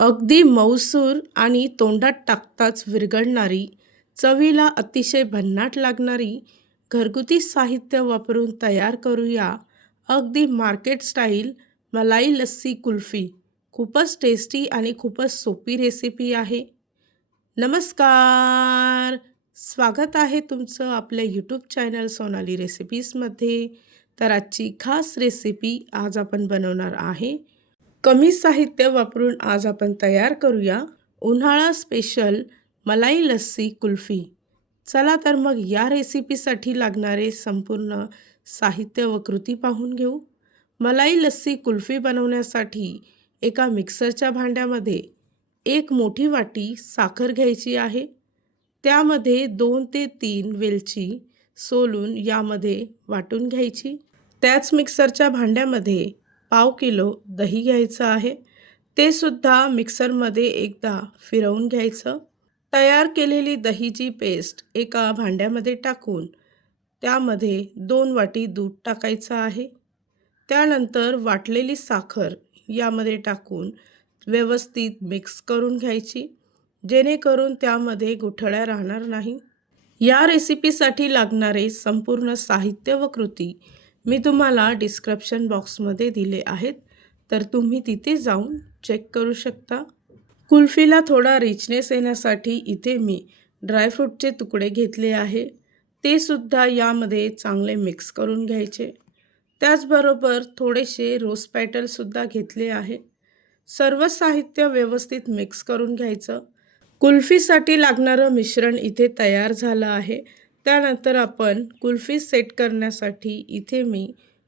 अगदी मऊसूर आणि तोंडात टाकताच विरघळणारी, चवीला अतिशय भन्नाट लागणारी घरगुती साहित्य वापरून तयार करूया अगदी मार्केट स्टाईल मलाई लस्सी कुल्फी. खूपच टेस्टी आणि खूपच सोपी रेसिपी आहे. नमस्कार! स्वागत आहे तुमचं आपल्या यूट्यूब चॅनल सोनाली रेसिपीजमध्ये. तर आजची खास रेसिपी आज आपण बनवणार आहे. कमी साहित्य वापरून आज आपण तयार करूया उन्हाळा स्पेशल मलाई लस्सी कुल्फी. चला तर मग या रेसिपीसाठी लागणारे संपूर्ण साहित्य व कृती पाहून घेऊ. मलाई लस्सी कुल्फी बनवण्यासाठी एका मिक्सरच्या भांड्यामध्ये एक मोठी वाटी साखर घ्यायची आहे. त्यामध्ये 2 ते 3 वेलची सोलून यामध्ये वाटून घ्यायची. त्याच मिक्सरच्या भांड्यामध्ये पाव किलो दही घ्यायचं आहे. ते सुद्धा मिक्सरमध्ये एकदा फिरवून घ्यायचं. तयार केलेली दहीची पेस्ट एका भांड्यामध्ये टाकून त्यामध्ये 2 वाटी दूध टाकायचं आहे. त्यानंतर वाटलेली साखर यामध्ये टाकून व्यवस्थित मिक्स करून घ्यायची, जेणेकरून त्यामध्ये गुठळ्या राहणार नाही. या रेसिपीसाठी लागणारे संपूर्ण साहित्य व कृती मी तुम्हाला डिस्क्रिप्शन बॉक्समध्ये दिले आहेत, तर तुम्ही तिथे जाऊन चेक करू शकता. कुल्फीला थोडा रिचनेस येण्यासाठी इथे मी ड्रायफ्रूटचे तुकडे घेतले आहे. ते सुद्धा यामध्ये चांगले मिक्स करून घ्यायचे. त्याचबरोबर थोडेसे रोज पॅटलसुद्धा घेतले आहे. सर्व साहित्य व्यवस्थित मिक्स करून घ्यायचं. कुल्फीसाठी लागणारं मिश्रण इथे तयार झालं आहे. त्यानंतर आपण कुल्फी सेट करण्यासाठी इथे मी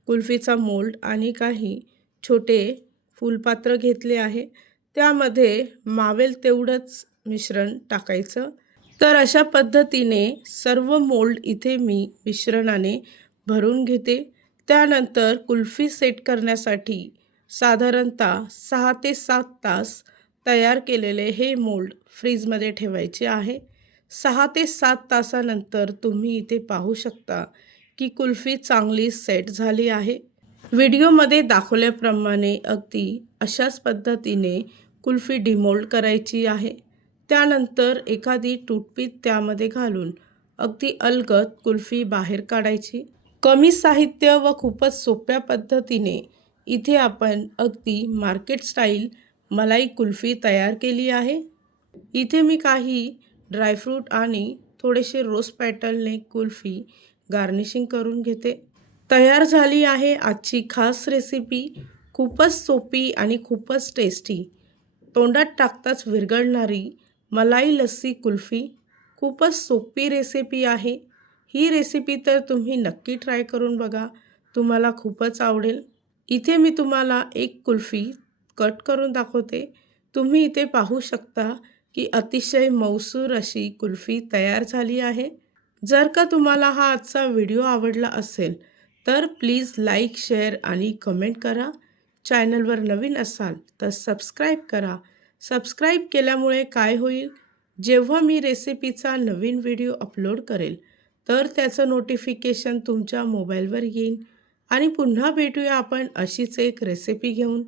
कुल्फीचा मोल्ड आणि काही छोटे फुलपात्र घेतले आहे. त्यामध्ये मावेल तेवढंच मिश्रण टाकायचं. तर अशा पद्धतीने सर्व मोल्ड इथे मी मिश्रणाने भरून घेते. त्यानंतर कुल्फी सेट करण्यासाठी साधारणतः 6 ते 7 तास तयार केलेले हे मोल्ड फ्रीजमध्ये ठेवायचे आहे. 6 ते 7 तासानंतर तुम्ही इथे पाहू शकता की कुल्फी चांगली सेट झाली आहे. व्हिडिओमध्ये दाखवल्याप्रमाणे अगदी अशाच पद्धतीने कुल्फी डिमोल्ड करायची आहे. त्यानंतर एखादी टूथपिक त्यामध्ये घालून अगदी अलगद कुल्फी बाहेर काढायची. कमी साहित्य व खूपच सोप्या पद्धतीने इथे आपण अगदी मार्केट स्टाईल मलाई कुल्फी तयार केली आहे. इथे मी काही ड्रायफ्रूट आणि थोडेसे रोज पॅटलने कुल्फी गार्निशिंग करून घेते. तयार झाली आहे आजची खास रेसिपी. खूपच सोपी आणि खूपच टेस्टी, तोंडात टाकताच विरघळणारी मलाई लस्सी कुल्फी. खूपच सोपी रेसिपी आहे. ही रेसिपी तर तुम्ही नक्की ट्राय करून बघा, तुम्हाला खूपच आवडेल. इथे मी तुम्हाला एक कुल्फी कट करून दाखवते. तुम्ही इथे पाहू शकता की अतिशय मऊसूर अशी कुल्फी तयार झाली आहे. जर का तुम्हाला हा आजचा व्हिडिओ आवडला असेल तर प्लीज लाईक, शेअर आणि कमेंट करा. चॅनलवर नवीन असाल तर सबस्क्राईब करा. सबस्क्राईब केल्यामुळे काय होईल, जेव्हा मी रेसिपीचा नवीन व्हिडिओ अपलोड करेल तर त्याचं नोटिफिकेशन तुमच्या मोबाईलवर येईल. आणि पुन्हा भेटूया आपण अशीच एक रेसिपी घेऊन.